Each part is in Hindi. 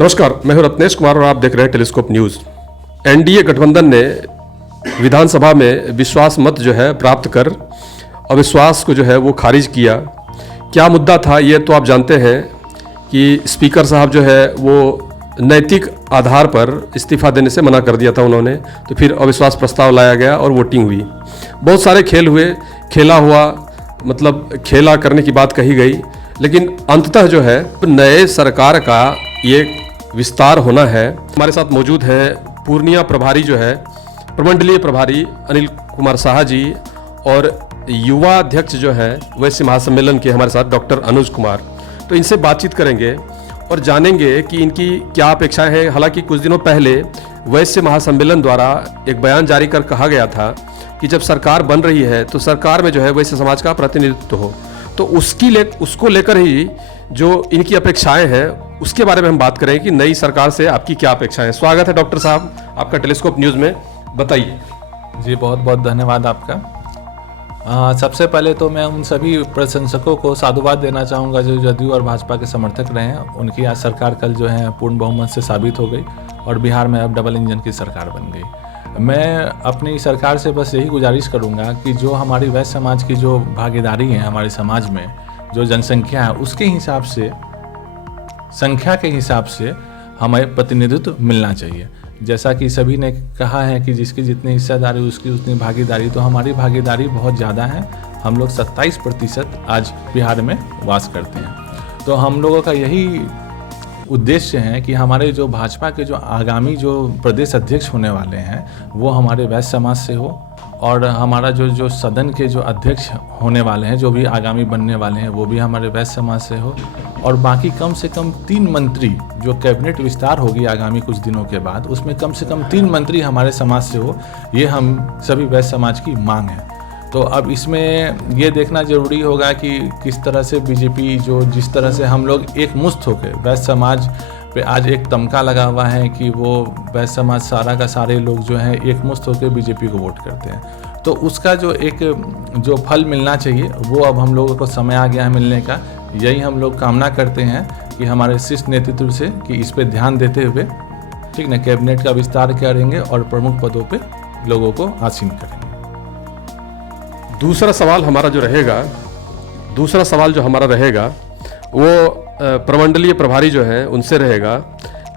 नमस्कार, मैं हूं रत्नेश कुमार और आप देख रहे हैं टेलीस्कोप न्यूज़। एनडीए गठबंधन ने विधानसभा में विश्वास मत जो है प्राप्त कर अविश्वास को जो है वो खारिज किया। क्या मुद्दा था ये तो आप जानते हैं कि स्पीकर साहब जो है वो नैतिक आधार पर इस्तीफा देने से मना कर दिया था उन्होंने, तो फिर अविश्वास प्रस्ताव लाया गया और वोटिंग हुई। बहुत सारे खेल हुए, खेला हुआ मतलब खेला करने की बात कही गई, लेकिन अंततः जो है नए सरकार का ये विस्तार होना है। हमारे साथ मौजूद हैं पूर्णिया प्रभारी जो है प्रमंडलीय प्रभारी अनिल कुमार साहा जी और युवा अध्यक्ष जो है वैश्य महासम्मेलन के हमारे साथ डॉक्टर अनुज कुमार। तो इनसे बातचीत करेंगे और जानेंगे कि इनकी क्या अपेक्षाएं हैं। हालांकि कुछ दिनों पहले वैश्य महासम्मेलन द्वारा एक बयान जारी कर कहा गया था कि जब सरकार बन रही है तो सरकार में जो है वैश्य समाज का प्रतिनिधित्व हो, तो उसको लेकर ही जो इनकी अपेक्षाएं हैं उसके बारे में हम बात करें कि नई सरकार से आपकी क्या अपेक्षाएं हैं। स्वागत है डॉक्टर साहब आपका टेलीस्कोप न्यूज़ में, बताइए। जी बहुत बहुत धन्यवाद आपका। सबसे पहले तो मैं उन सभी प्रशंसकों को साधुवाद देना चाहूँगा जो जदयू और भाजपा के समर्थक रहे हैं। उनकी आज सरकार कल जो है पूर्ण बहुमत से साबित हो गई और बिहार में अब डबल इंजन की सरकार बन गई। मैं अपनी सरकार से बस यही गुजारिश करूँगा कि जो हमारी वैश्य समाज की जो भागीदारी है हमारे समाज में, जो जनसंख्या है उसके हिसाब से, संख्या के हिसाब से हमें प्रतिनिधित्व मिलना चाहिए। जैसा कि सभी ने कहा है कि जिसकी जितनी हिस्सेदारी उसकी उतनी भागीदारी, तो हमारी भागीदारी बहुत ज़्यादा है। हम लोग 27% आज बिहार में वास करते हैं। तो हम लोगों का यही उद्देश्य है कि हमारे जो भाजपा के जो आगामी जो प्रदेश अध्यक्ष होने वाले हैं वो हमारे वैश्य समाज से हो, और हमारा जो सदन के जो अध्यक्ष होने वाले हैं, जो भी आगामी बनने वाले हैं, वो भी हमारे वैश्य समाज से हो। और बाकी कम से कम 3 मंत्री, जो कैबिनेट विस्तार होगी आगामी कुछ दिनों के बाद, उसमें कम से कम 3 मंत्री हमारे समाज से हो, ये हम सभी वैश्य समाज की मांग है। तो अब इसमें ये देखना जरूरी होगा कि किस तरह से बीजेपी, जो जिस तरह से हम लोग एक मुश्त होकर वैश्य समाज पे आज एक तमका लगा हुआ है कि वो वैश्य समाज सारा का सारे लोग जो हैं एक मुश्त होकर बीजेपी को वोट करते हैं, तो उसका जो फल मिलना चाहिए वो अब हम लोगों को समय आ गया है मिलने का। यही हम लोग कामना करते हैं कि हमारे शीर्ष नेतृत्व से कि इस पे ध्यान देते हुए, ठीक ना, कैबिनेट का विस्तार करेंगे और प्रमुख पदों पे लोगों को आसीन करेंगे। दूसरा सवाल जो हमारा रहेगा वो प्रमंडलीय प्रभारी जो हैं उनसे रहेगा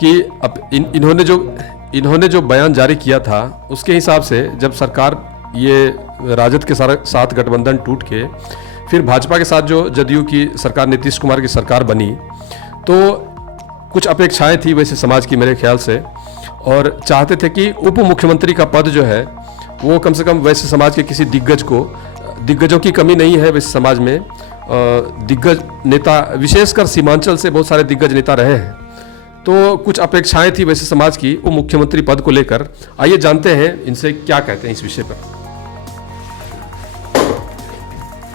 कि अब इन्होंने जो बयान जारी किया था उसके हिसाब से जब सरकार ये राजद के साथ गठबंधन टूट के फिर भाजपा के साथ जो जदयू की सरकार, नीतीश कुमार की सरकार बनी, तो कुछ अपेक्षाएं थी वैसे समाज की मेरे ख्याल से, और चाहते थे कि उप मुख्यमंत्री का पद जो है वो कम से कम वैसे समाज के किसी दिग्गजों की कमी नहीं है वैसे समाज में। दिग्गज नेता, विशेषकर सीमांचल से बहुत सारे दिग्गज नेता रहे हैं, तो कुछ अपेक्षाएं थी वैसे समाज की उप मुख्यमंत्री पद को लेकर। आइए जानते हैं इनसे क्या कहते हैं इस विषय पर।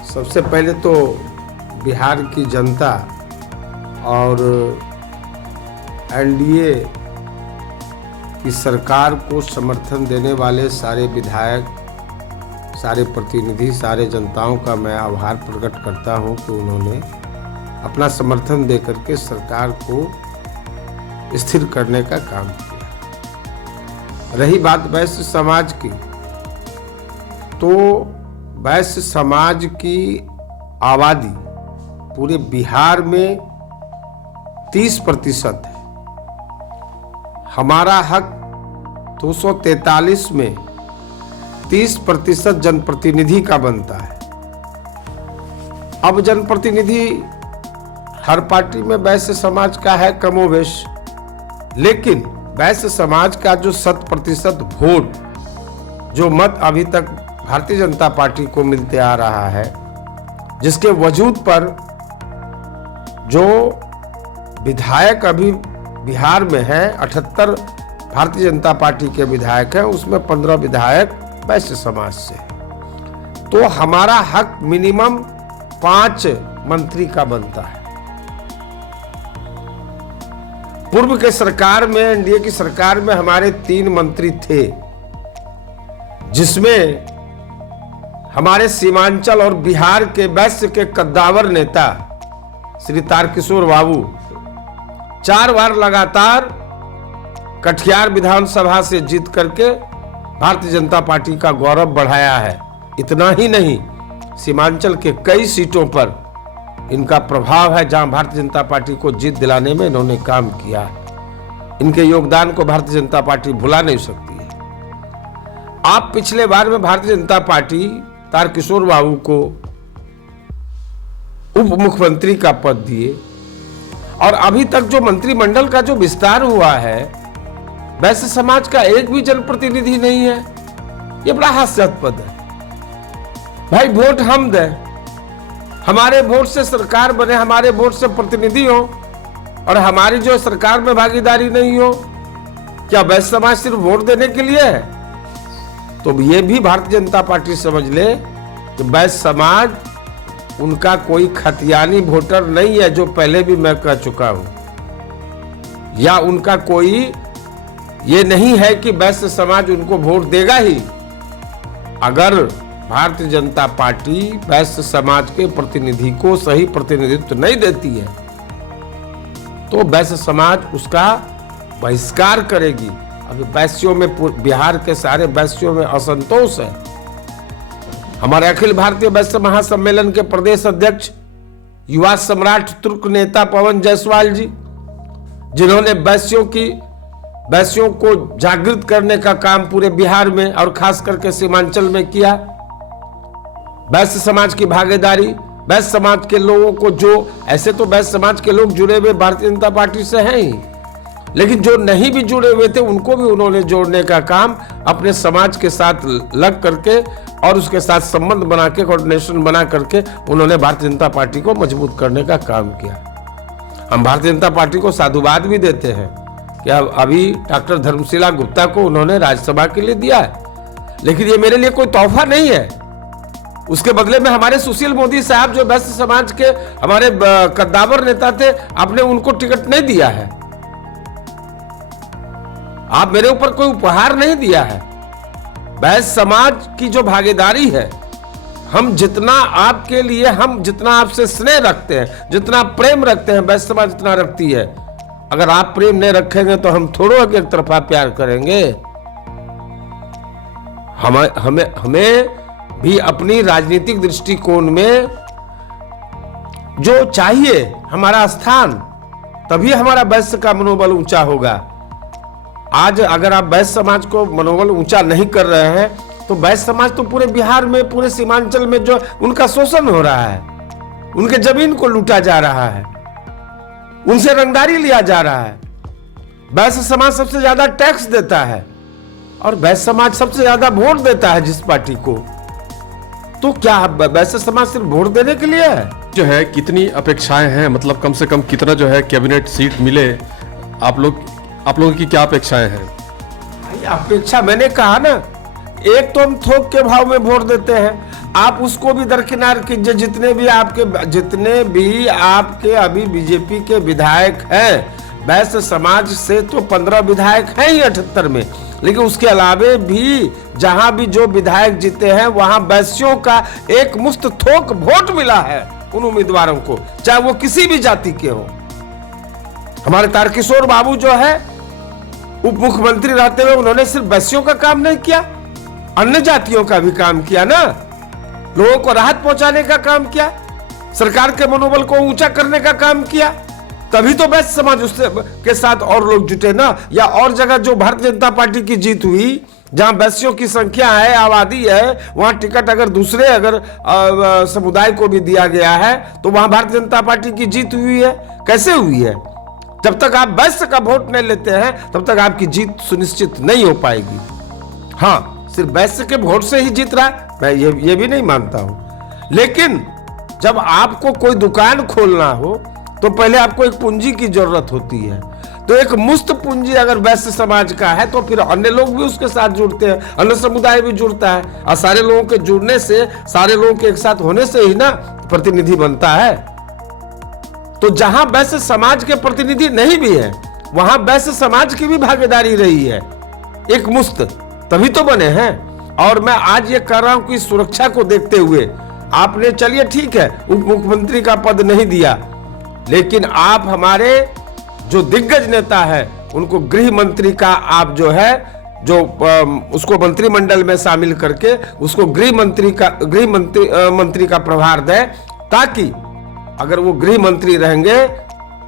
सबसे पहले तो बिहार की जनता और एनडीए की सरकार को समर्थन देने वाले सारे विधायक, सारे प्रतिनिधि, सारे जनताओं का मैं आभार प्रकट करता हूं कि उन्होंने अपना समर्थन देकर के सरकार को स्थिर करने का काम किया। रही बात वैश्य समाज की, तो वैश्य समाज की आबादी पूरे बिहार में 30% है। हमारा हक 243 में 30% जनप्रतिनिधि का बनता है। अब जनप्रतिनिधि हर पार्टी में वैश्य समाज का है कमोवेश, लेकिन वैश्य समाज का जो 100% वोट, जो मत अभी तक भारतीय जनता पार्टी को मिलते आ रहा है, जिसके वजूद पर जो विधायक अभी बिहार में है, 78 भारतीय जनता पार्टी के विधायक हैं, उसमें 15 विधायक वैश्य समाज से। तो हमारा हक मिनिमम 5 मंत्री का बनता है। पूर्व के सरकार में, एनडीए की सरकार में हमारे 3 मंत्री थे, जिसमें हमारे सीमांचल और बिहार के वैश्य के कद्दावर नेता श्री तारकिशोर बाबू 4 बार लगातार कटिहार विधानसभा से जीत करके भारतीय जनता पार्टी का गौरव बढ़ाया है। इतना ही नहीं, सीमांचल के कई सीटों पर इनका प्रभाव है जहां भारतीय जनता पार्टी को जीत दिलाने में इन्होंने काम किया है। इनके योगदान को भारतीय जनता पार्टी भुला नहीं सकती है। आप पिछले बार में भारतीय जनता पार्टी तारकिशोर बाबू को उप मुख्यमंत्री का पद दिए और अभी तक जो मंत्रिमंडल का जो विस्तार हुआ है, वैश्य समाज का एक भी जनप्रतिनिधि नहीं है। ये बड़ा हास्यास्पद है। भाई वोट हम दें, हमारे वोट से सरकार बने, हमारे वोट से प्रतिनिधि हो और हमारी जो सरकार में भागीदारी नहीं हो, क्या वैश्य समाज सिर्फ वोट देने के लिए है? तो ये भी भारतीय जनता पार्टी समझ ले कि वैश्य समाज उनका कोई खतियानी वोटर नहीं है, जो पहले भी मैं कह चुका हूं, या उनका कोई ये नहीं है कि वैश्य समाज उनको वोट देगा ही। अगर भारतीय जनता पार्टी वैश्य समाज के प्रतिनिधि को सही प्रतिनिधित्व नहीं देती है तो वैश्य समाज उसका बहिष्कार करेगी। अभी वैश्यों में, बिहार के सारे वैश्यों में असंतोष है। हमारे अखिल भारतीय वैश्य महासम्मेलन के प्रदेश अध्यक्ष युवा सम्राट तुर्क नेता पवन जायसवाल जी, जिन्होंने वैश्यों को जागृत करने का काम पूरे बिहार में और खास करके सीमांचल में किया। वैश्य समाज की भागीदारी, वैश्य समाज के लोगों को, जो ऐसे तो वैश्य समाज के लोग जुड़े हुए भारतीय जनता पार्टी से हैं ही, लेकिन जो नहीं भी जुड़े हुए थे उनको भी उन्होंने जोड़ने का काम अपने समाज के साथ लग करके और उसके साथ संबंध बना के, कोऑर्डिनेशन बना करके उन्होंने भारतीय जनता पार्टी को मजबूत करने का काम किया। हम भारतीय जनता पार्टी को साधुवाद भी देते हैं कि अभी डॉक्टर धर्मशिला गुप्ता को उन्होंने राज्यसभा के लिए दिया है, लेकिन ये मेरे लिए कोई तोहफा नहीं है। उसके बदले में हमारे सुशील मोदी साहब, जो वैश्य समाज के हमारे कद्दावर नेता थे, आपने उनको टिकट नहीं दिया है। आप मेरे ऊपर कोई उपहार नहीं दिया है। वैश्य समाज की जो भागीदारी है, हम जितना आपके लिए, हम जितना आपसे स्नेह रखते हैं, जितना प्रेम रखते हैं, वैश्य समाज जितना रखती है। अगर आप प्रेम नहीं रखेंगे तो हम थोड़ा एक तरफा प्यार करेंगे। हमें भी अपनी राजनीतिक दृष्टिकोण में जो चाहिए, हमारा स्थान, तभी हमारा वैश्य का मनोबल ऊंचा होगा। आज अगर आप वैश्य समाज को मनोबल ऊंचा नहीं कर रहे हैं तो वैश्य समाज तो पूरे बिहार में, पूरे सीमांचल में जो उनका शोषण हो रहा है, उनके जमीन को लूटा जा रहा है, उनसे रंगदारी लिया जा रहा है। वैश्य समाज सबसे ज्यादा टैक्स देता है और वैश्य समाज सबसे ज्यादा वोट देता है जिस पार्टी को। तो क्या वैश्य समाज सिर्फ वोट देने के लिए है? जो है कितनी अपेक्षाएं हैं, मतलब कम से कम कितना जो है कैबिनेट सीट मिले, आप लोगों की क्या अपेक्षाएं हैं? अपेक्षा मैंने कहा ना, एक तो हम थोक के भाव में वोट देते हैं, आप उसको भी दरकिनार कीजिए। जितने भी आपके अभी बीजेपी के विधायक हैं, वैश्य समाज से तो 15 विधायक हैं ही 78 में, लेकिन उसके अलावे भी जहां भी जो विधायक जीते हैं वहां वैश्यों का एक मुश्त थोक वोट मिला है उन उम्मीदवारों को, चाहे वो किसी भी जाति के हो। हमारे तारकिशोर बाबू जो है उप मुख्यमंत्री रहते हुए उन्होंने सिर्फ वैश्यों का काम नहीं किया, अन्य जातियों का भी काम किया ना। लोगों को राहत पहुंचाने का काम किया, सरकार के मनोबल को ऊंचा करने का काम किया, तभी तो वैश्य समाज उससे के साथ और लोग जुटे ना। या और जगह जो भारतीय जनता पार्टी की जीत हुई, जहां वैश्यों की संख्या है, आबादी है, वहां टिकट अगर दूसरे समुदाय को भी दिया गया है तो वहां भारतीय जनता पार्टी की जीत हुई है। कैसे हुई है? जब तक आप वैश्य का वोट नहीं लेते हैं तब तक आपकी जीत सुनिश्चित नहीं हो पाएगी। हाँ, सिर्फ वैश्य के वोट से ही जीत रहा है, मैं ये भी नहीं मानता हूं। लेकिन जब आपको कोई दुकान खोलना हो तो पहले आपको एक पूंजी की जरूरत होती है। तो एक मुफ्त पूंजी अगर वैश्य समाज का है तो फिर अन्य लोग भी उसके साथ जुड़ते हैं, अन्य समुदाय भी जुड़ता है, और सारे लोगों के जुड़ने से, सारे लोगों के एक साथ होने से ही ना प्रतिनिधि बनता है। तो जहां वैश्य समाज के प्रतिनिधि नहीं भी है वहां वैश्य समाज की भी भागीदारी रही है, एक मुश्त, तभी तो बने हैं। और मैं आज ये कह रहा हूं कि सुरक्षा को देखते हुए आपने, चलिए ठीक है, उप मुख्यमंत्री का पद नहीं दिया, लेकिन आप हमारे जो दिग्गज नेता है उनको गृह मंत्री का आप जो है जो उसको मंत्रिमंडल में शामिल करके उसको गृह मंत्री का प्रभार दें, ताकि अगर वो गृह मंत्री रहेंगे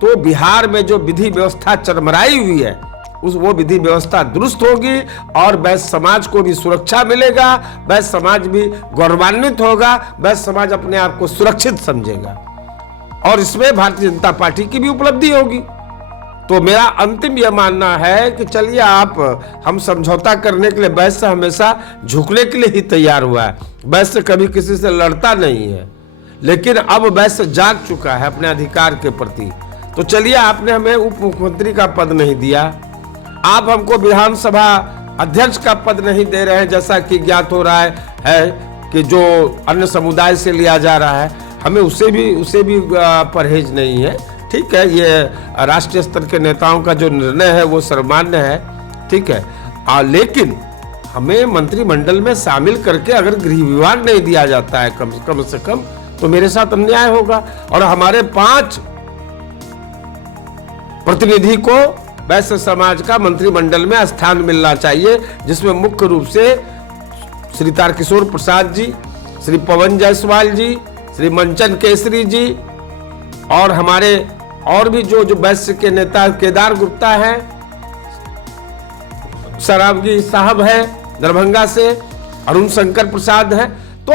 तो बिहार में जो विधि व्यवस्था चरमराई हुई है वो विधि व्यवस्था दुरुस्त होगी और वैश्य समाज को भी सुरक्षा मिलेगा, वैश्य समाज भी गौरवान्वित होगा, वैश्य समाज अपने आप को सुरक्षित समझेगा और इसमें भारतीय जनता पार्टी की भी उपलब्धि होगी। तो मेरा अंतिम यह मानना है कि चलिए हम समझौता करने के लिए, वैश्य हमेशा झुकने के लिए ही तैयार हुआ है, वैश्य कभी किसी से लड़ता नहीं है, लेकिन अब वैश्य जाग चुका है अपने अधिकार के प्रति। तो चलिए, आपने हमें उप मुख्यमंत्री का पद नहीं दिया, आप हमको विधानसभा अध्यक्ष का पद नहीं दे रहे हैं, जैसा कि ज्ञात हो रहा है कि जो अन्य समुदाय से लिया जा रहा है, हमें उसे भी परहेज नहीं है। ठीक है, ये राष्ट्रीय स्तर के नेताओं का जो निर्णय है वो सर्वमान्य है, ठीक है, लेकिन हमें मंत्रिमंडल में शामिल करके अगर गृह विभाग नहीं दिया जाता है कम से कम, तो मेरे साथ अन्याय होगा और हमारे 5 प्रतिनिधि को वैश्य समाज का मंत्रिमंडल में स्थान मिलना चाहिए, जिसमें मुख्य रूप से श्री तारकिशोर प्रसाद जी, श्री पवन जायसवाल जी, श्री मंचन केसरी जी और हमारे और भी जो वैश्य के नेता केदार गुप्ता हैं, सरावगी साहब हैं दरभंगा से, अरुण शंकर प्रसाद हैं, तो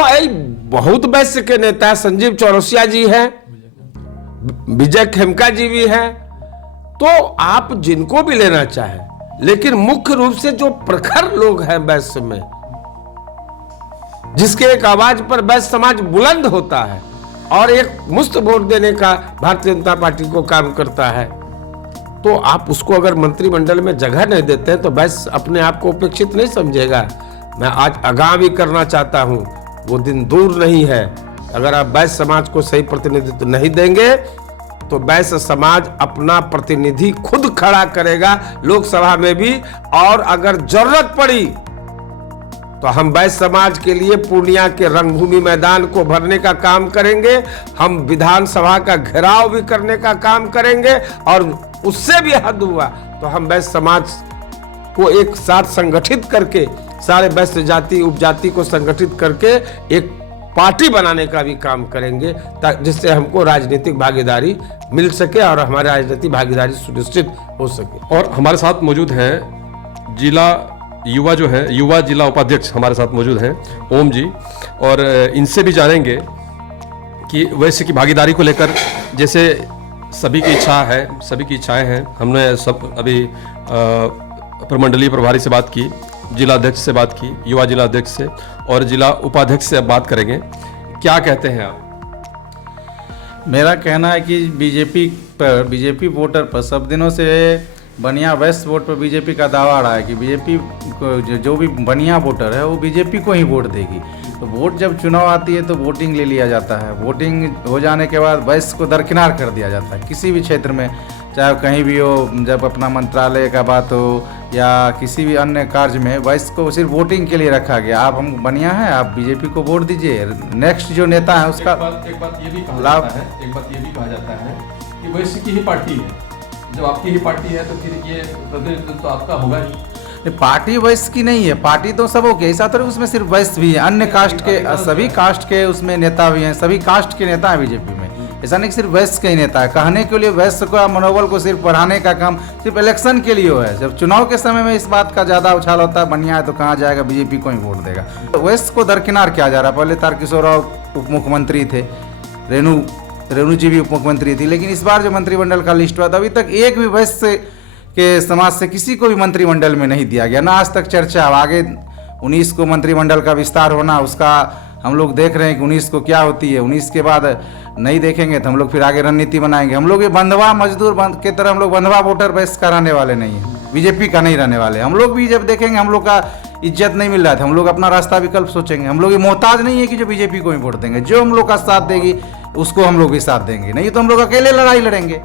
बहुत वैश्य के नेता, संजीव चौरसिया जी हैं, विजय खेमका जी भी हैं। तो आप जिनको भी लेना चाहें, लेकिन मुख्य रूप से जो प्रखर लोग हैं वैश्य में, जिसके एक आवाज पर वैश्य समाज बुलंद होता है और एक मुफ्त वोट देने का भारतीय जनता पार्टी को काम करता है, तो आप उसको अगर मंत्रिमंडल में जगह नहीं देते हैं तो वैश्य अपने आप को उपेक्षित नहीं समझेगा। मैं आज आगाह भी करना चाहता हूं, वो दिन दूर नहीं है। अगर आप वैश्य समाज को सही प्रतिनिधित्व नहीं देंगे तो वैश्य समाज अपना प्रतिनिधि खुद खड़ा करेगा लोकसभा में भी, और अगर जरूरत पड़ी तो हम वैश्य समाज के लिए पूर्णिया के रंगभूमि मैदान को भरने का काम करेंगे, हम विधानसभा का घेराव भी करने का काम करेंगे, और उससे भी हद हुआ तो हम वैश्य समाज को एक साथ संगठित करके, सारे वैश्य जाति उपजाति को संगठित करके एक पार्टी बनाने का भी काम करेंगे, जिससे हमको राजनीतिक भागीदारी मिल सके और हमारी राजनीतिक भागीदारी सुनिश्चित हो सके। और हमारे साथ मौजूद हैं युवा जिला उपाध्यक्ष हमारे साथ मौजूद हैं ओम जी, और इनसे भी जानेंगे कि वैश्य की भागीदारी को लेकर, जैसे सभी की इच्छाएं हैं। हमने सब अभी प्रमंडलीय प्रभारी से बात की, जिला अध्यक्ष से बात की, युवा जिला अध्यक्ष से और जिला उपाध्यक्ष से अब बात करेंगे। क्या कहते हैं आप? मेरा कहना है कि बीजेपी वोटर पर सब दिनों से बनिया वैश्य वोट पर बीजेपी का दावा रहा है कि बीजेपी को जो भी बनिया वोटर है वो बीजेपी को ही वोट देगी। तो वोट जब चुनाव आती है तो वोटिंग ले लिया जाता है, वोटिंग हो जाने के बाद वैश्य को दरकिनार कर दिया जाता है। किसी भी क्षेत्र में, चाहे कहीं भी हो, जब अपना मंत्रालय का बात हो या किसी भी अन्य कार्य में, वैश्य को सिर्फ वोटिंग के लिए रखा गया। आप हम बनिया हैं, आप बीजेपी को वोट दीजिए, नेक्स्ट जो नेता है उसका एक बात ये भी कहा जाता है कि वैश्य की ही पार्टी है। जब आपकी ही पार्टी है तो फिर ये प्रतिनिधित्व तो आपका होगा ही। पार्टी वैश्य की नहीं है, पार्टी तो सबों के, ऐसा तो उसमें सिर्फ वैश्य भी है, अन्य कास्ट के, सभी कास्ट के उसमें नेता भी हैं, सभी कास्ट के नेता हैं बीजेपी में। ऐसा नहीं कि सिर्फ वैश्य के ही नेता है। कहने के लिए वैश्य का मनोबल को सिर्फ बढ़ाने का काम सिर्फ इलेक्शन के लिए है। जब चुनाव के समय में इस बात का ज़्यादा उछाल होता है, बनिया है तो कहाँ जाएगा, बीजेपी को ही वोट देगा। तो वैश्य को दरकिनार किया जा रहा है। पहले तारकिशोर राव उप मुख्यमंत्री थे, रेणु जी भी उप मुख्यमंत्री थी, लेकिन इस बार जो मंत्रिमंडल का लिस्ट हुआ था अभी तक एक भी वैश्य के समाज से किसी को भी मंत्रिमंडल में नहीं दिया गया, ना आज तक चर्चा। आगे 19 को मंत्रिमंडल का विस्तार होना, उसका हम लोग देख रहे हैं कि 19 को क्या होती है। 19 के बाद नहीं देखेंगे तो हम लोग फिर आगे रणनीति बनाएंगे। हम लोग ये बंधवा मजदूर के तरह हम लोग बंधवा वोटर वैश्य का रहने वाले नहीं है, बीजेपी का नहीं रहने वाले। हम लोग भी जब देखेंगे हम लोग का इज्जत नहीं मिल रहा था, हम लोग अपना रास्ता विकल्प सोचेंगे। हम लोग ये मोहताज नहीं है कि जो बीजेपी को ही वोट देंगे, जो हम लोग का साथ देगी उसको हम लोग भी साथ देंगे, नहीं तो हम लोग अकेले लड़ाई लड़ेंगे।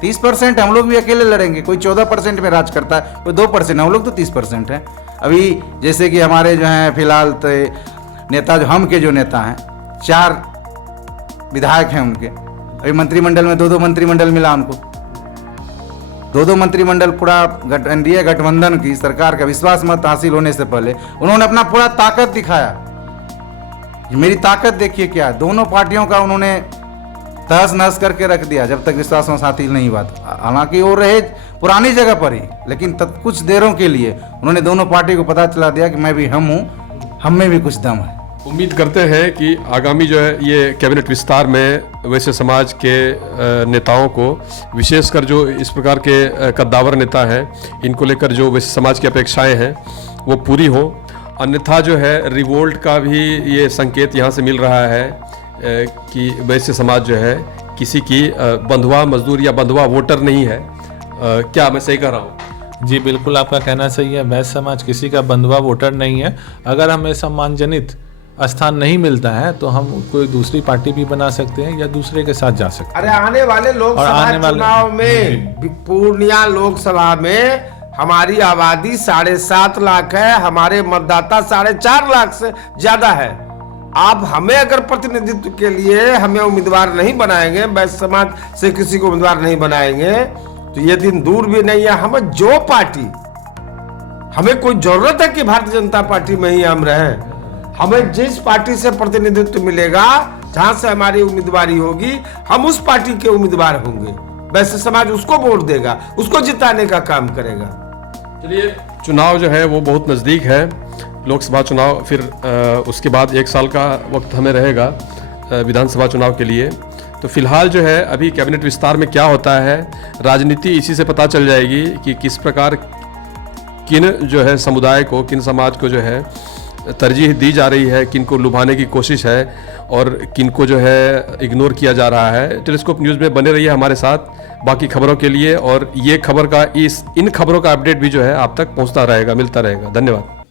30% हम लोग भी अकेले लड़ेंगे, कोई 14% में राज करता है, कोई 2%, हम लोग तो 30% हैं। अभी जैसे कि हमारे जो हैं फिलहाल नेता, जो हम के जो नेता हैं, 4 विधायक हैं उनके, अभी मंत्रिमंडल में 2-2 मंत्रिमंडल मिला उनको। दो मंत्रिमंडल पूरा एनडीए गठबंधन की सरकार का विश्वास मत हासिल होने से पहले उन्होंने अपना पूरा ताकत दिखाया। मेरी ताकत देखिए क्या, दोनों पार्टियों का उन्होंने तहस नहस करके रख दिया जब तक विश्वास मत हासिल नहीं हुआ। हालांकि वो रहे पुरानी जगह पर ही, लेकिन तब कुछ देरों के लिए उन्होंने दोनों पार्टी को पता चला दिया कि मैं भी हम हूँ, हम में भी कुछ दम है। उम्मीद करते हैं कि आगामी जो है ये कैबिनेट विस्तार में वैश्य समाज के नेताओं को, विशेषकर जो इस प्रकार के कद्दावर नेता हैं, इनको लेकर जो वैश्य समाज की अपेक्षाएं हैं वो पूरी हो। अन्यथा जो है रिवोल्ट का भी ये संकेत यहाँ से मिल रहा है कि वैश्य समाज जो है किसी की बंधुआ मजदूर या बंधुआ वोटर नहीं है। क्या मैं सही कह रहा हूँ? जी बिल्कुल, आपका कहना सही है। वैश्य समाज किसी का बंधुआ वोटर नहीं है। अगर हमें सम्मानजनित स्थान नहीं मिलता है तो हम कोई दूसरी पार्टी भी बना सकते हैं या दूसरे के साथ जा सकते हैं। अरे आने वाले लोकसभा चुनाव में पूर्णिया लोकसभा में हमारी आबादी 7.5 लाख है, हमारे मतदाता 4.5 लाख से ज्यादा है। आप हमें अगर प्रतिनिधित्व के लिए हमें उम्मीदवार नहीं बनाएंगे, वैश्य समाज से किसी को उम्मीदवार नहीं बनाएंगे तो ये दिन दूर भी नहीं है। हमें जो पार्टी, हमें कोई जरूरत है कि भारतीय जनता पार्टी में ही हम रहें। हमें जिस पार्टी से प्रतिनिधित्व मिलेगा, जहां से हमारी उम्मीदवारी होगी, हम उस पार्टी के उम्मीदवार होंगे। वैश्य समाज उसको वोट देगा, उसको जिताने का काम करेगा। चलिए, चुनाव जो है वो बहुत नज़दीक है, लोकसभा चुनाव, फिर उसके बाद 1 साल का वक्त हमें रहेगा विधानसभा चुनाव के लिए। तो फिलहाल जो है अभी कैबिनेट विस्तार में क्या होता है, राजनीति इसी से पता चल जाएगी कि किस प्रकार किन जो है समुदाय को, किन समाज को जो है तरजीह दी जा रही है, किन को लुभाने की कोशिश है और किन को जो है इग्नोर किया जा रहा है। टेलीस्कोप न्यूज़ में बने रहिए हमारे साथ बाकी खबरों के लिए, और ये खबर का इन खबरों का अपडेट भी जो है आप तक पहुंचता रहेगा, मिलता रहेगा। धन्यवाद।